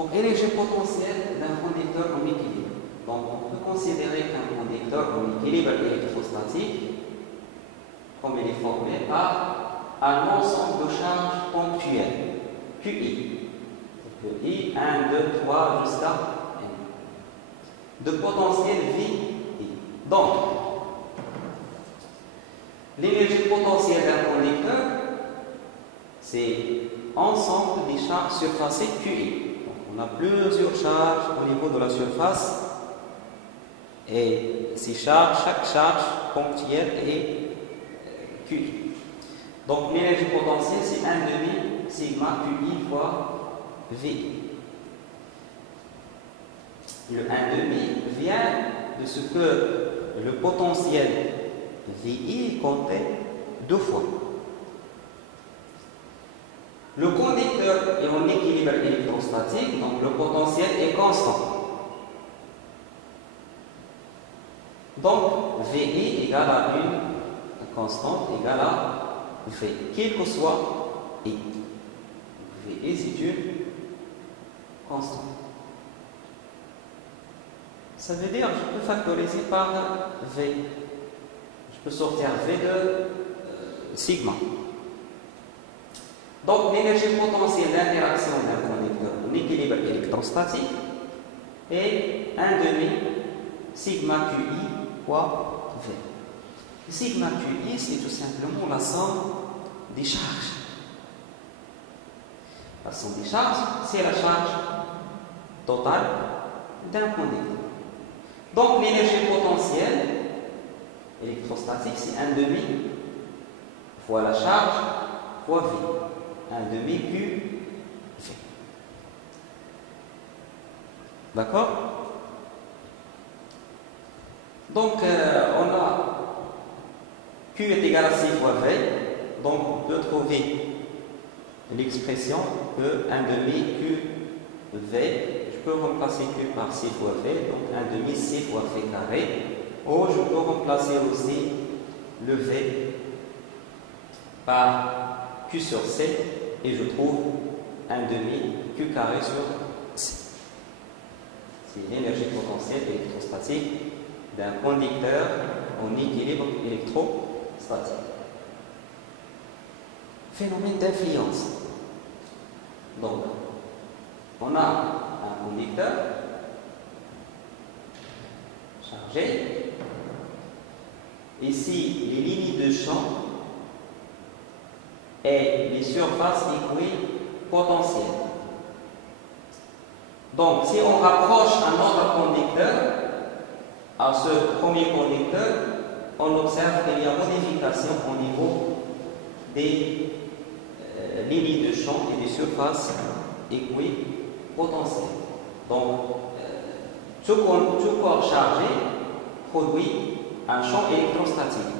Donc, énergie potentielle d'un conducteur en équilibre. Donc, on peut considérer qu'un conducteur en équilibre électrostatique, comme il est formé par un ensemble de charges ponctuelles, QI. QI, 1, 2, 3, jusqu'à N. De potentiel VI. Donc, l'énergie potentielle d'un conducteur, c'est ensemble des charges surfacées QI. Donc, on a plusieurs charges au niveau de la surface et ces charges, chaque charge ponctuelle est QI. Donc l'énergie potentielle c'est 1,5 sigma QI fois V. Le 1,5 vient de ce que le potentiel VI comptait 2 fois. Le conducteur est en équilibre électrostatique, donc le potentiel est constant. Donc VI égale à une constante égale à V, quel que soit I. VI c'est une constante. Ça veut dire que je peux factoriser par V. Je peux sortir V de sigma. Donc l'énergie potentielle d'interaction d'un conducteur en équilibre électrostatique est 1,5 sigma QI fois V. Sigma QI, c'est tout simplement la somme des charges. La somme des charges, c'est la charge totale d'un conducteur. Donc l'énergie potentielle électrostatique, c'est 1,5 fois la charge fois V. 1,5 Q V. D'accord? Donc on a Q est égal à 6 fois V, donc on peut trouver l'expression que 1,5 Q V, je peux remplacer Q par 6 fois V, donc 1,5 6 fois V carré, ou je peux remplacer aussi le V par Q sur C, et je trouve 1,5 Q carré sur C. C'est l'énergie potentielle électrostatique d'un conducteur en équilibre électrostatique. Phénomène d'influence. Donc, on a un conducteur chargé. Ici, les lignes de champ et les surfaces équipotentielles. Donc, si on rapproche un autre conducteur à ce premier conducteur, on observe qu'il y a modification au niveau des lignes de champ et des surfaces équipotentielles. Donc, tout corps chargé produit un champ électrostatique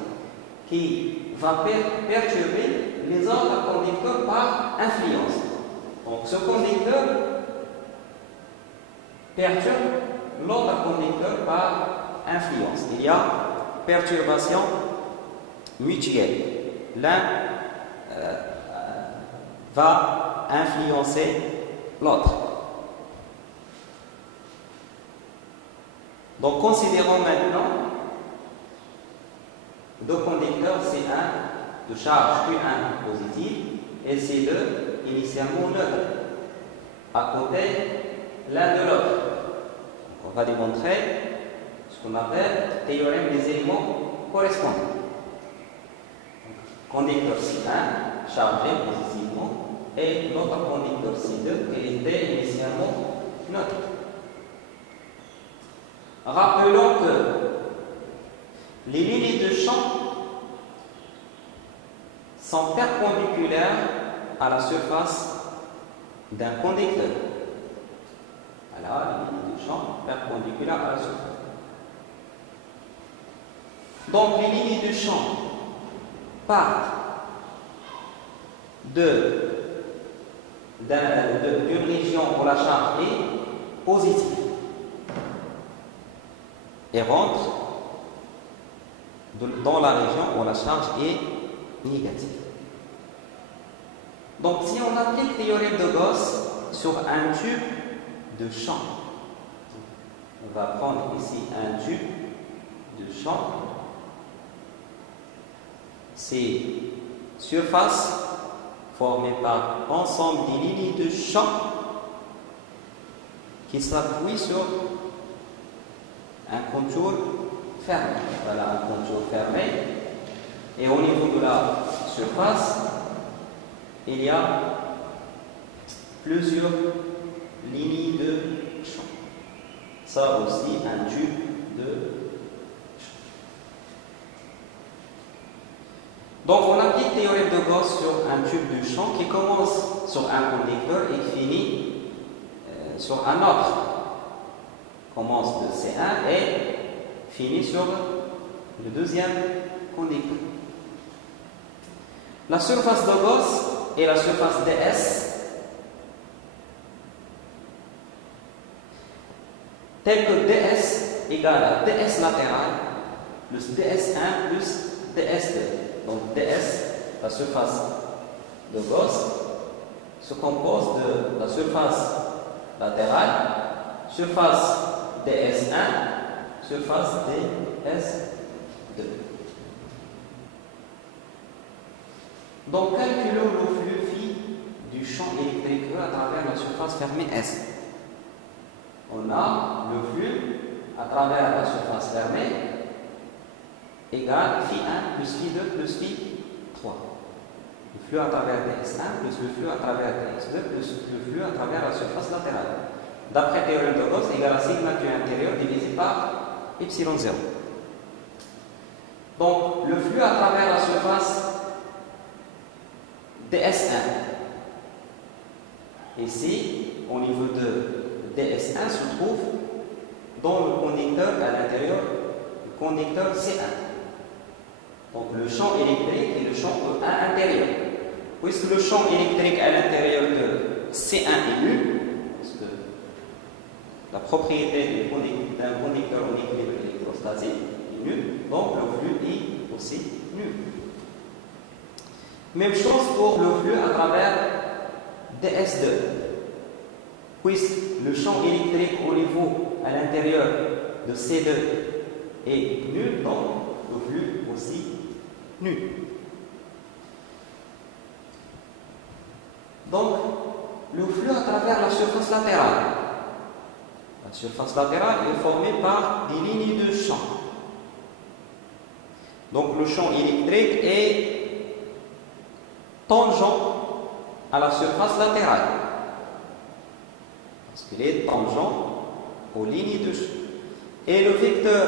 qui va perturber les autres conducteurs par influence. Donc, ce conducteur perturbe l'autre conducteur par influence. Il y a perturbation mutuelle. L'un va influencer l'autre. Donc, considérons maintenant deux conducteurs C1 de charge Q1 positive et C2 initialement neutre à côté l'un de l'autre. On va démontrer ce qu'on appelle théorème des éléments correspondants. Conducteur C1 chargé positivement et l'autre conducteur C2 qui était initialement neutre. Rappelons que les lignes de champ sont perpendiculaires à la surface d'un conducteur. Alors, les lignes de champ perpendiculaires à la surface. Donc, les lignes de champ partent d'une région où la charge est positive et rentrent dans la région où la charge est négative. Donc, si on applique le théorème de Gauss sur un tube de champ. On va prendre ici un tube de champ. C'est surface formée par ensemble des lignes de champ qui s'appuient sur un contour fermé. Voilà un contour fermé. Et au niveau de la surface, il y a plusieurs lignes de champ. Ça aussi, un tube de champ. Donc, on applique le théorème de Gauss sur un tube de champ qui commence sur un conducteur et finit sur un autre. Commence de C1 et finit sur le deuxième conducteur. La surface de Gauss et la surface ds telle que ds égale à ds latéral plus ds1 plus ds2. Donc ds, la surface de Gauss, se compose de la surface latérale, surface ds1, surface ds2. Donc calculons le flux phi du champ électrique E à travers la surface fermée S. On a le flux à travers la surface fermée égale phi1 plus phi2 plus phi3. Le flux à travers ds1 plus le flux à travers ds2 plus le flux à travers la surface latérale. D'après le théorème de Gauss, égale à sigma Q intérieur divisé par epsilon 0. Donc le flux à travers la surface ds1. Ici, au niveau de ds1 se trouve dans le conducteur à l'intérieur du conducteur C1. Donc le champ électrique et le champ E1 intérieur. Puisque le champ électrique à l'intérieur de C1 est nul, parce que la propriété d'un conducteur en équilibre électrostatique est nulle, donc le flux est aussi nul. Même chose pour le flux à travers ds2. Puisque le champ électrique au niveau à l'intérieur de C2 est nul, donc le flux aussi nul. Donc, le flux à travers la surface latérale. La surface latérale est formée par des lignes de champ. Donc, le champ électrique est tangent à la surface latérale. Parce qu'il est tangent aux lignes de champ. Et le vecteur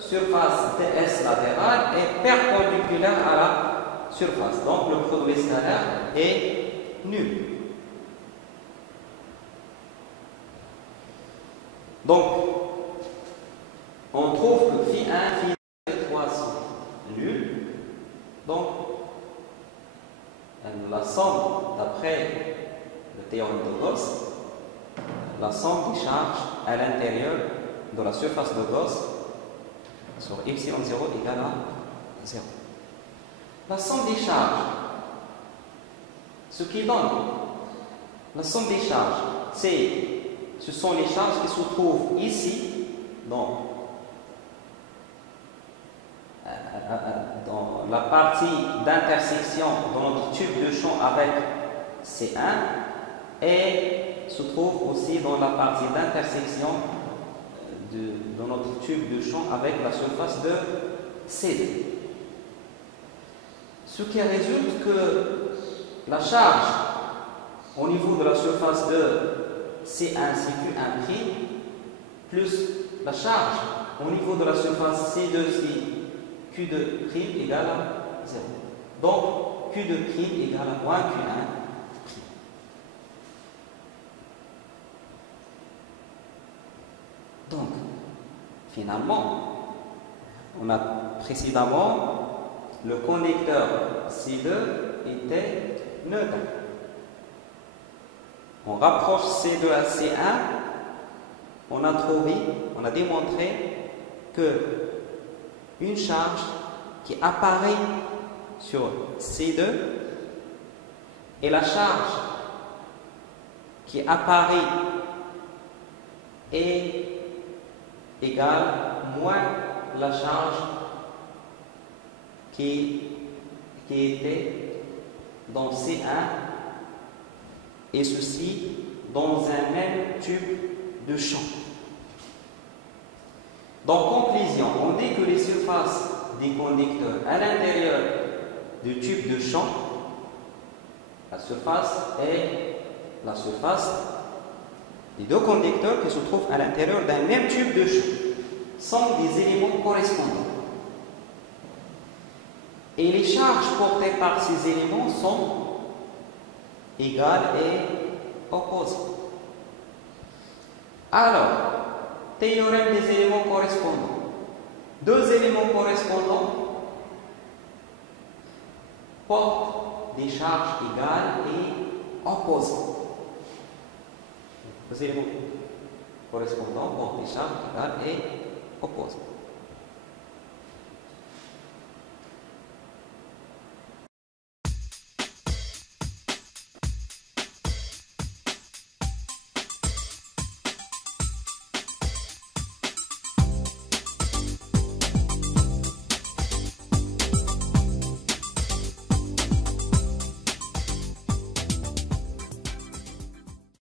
surface ds latérale est perpendiculaire à la surface. Donc, le produit scalaire est nul. Donc, on trouve que phi1, phi2 et 3 sont nuls. Donc, la somme, d'après le théorème de Gauss, la somme des charges à l'intérieur de la surface de Gauss sur epsilon 0 égale à 0. La somme des charges, ce qui donne la somme des charges, ce sont les charges qui se trouvent ici, dans la partie d'intersection de notre tube de champ avec C1 et se trouve aussi dans la partie d'intersection de notre tube de champ avec la surface de C2. Ce qui résulte que la charge au niveau de la surface de C1 c'est Q1' plus la charge au niveau de la surface C2 c'est Q2' égale à 0. Donc Q2' égale à moins Q1'. Donc, finalement, on a précédemment, le conducteur C2 était neutre. On rapproche C2 à C1, on a démontré que une charge qui apparaît sur C2 et la charge qui apparaît est égale moins la charge qui était dans C1, et ceci dans un même tube de champ. Donc, conclusion, on dit que les surfaces des conducteurs à l'intérieur du tube de champ, la surface est la surface des deux conducteurs qui se trouvent à l'intérieur d'un même tube de champ, sont des éléments correspondants. Et les charges portées par ces éléments sont égales et opposées. Alors, théorème des éléments correspondants. Deux éléments correspondants portent des charges égales et opposées. Deux éléments correspondants portent des charges égales et opposées.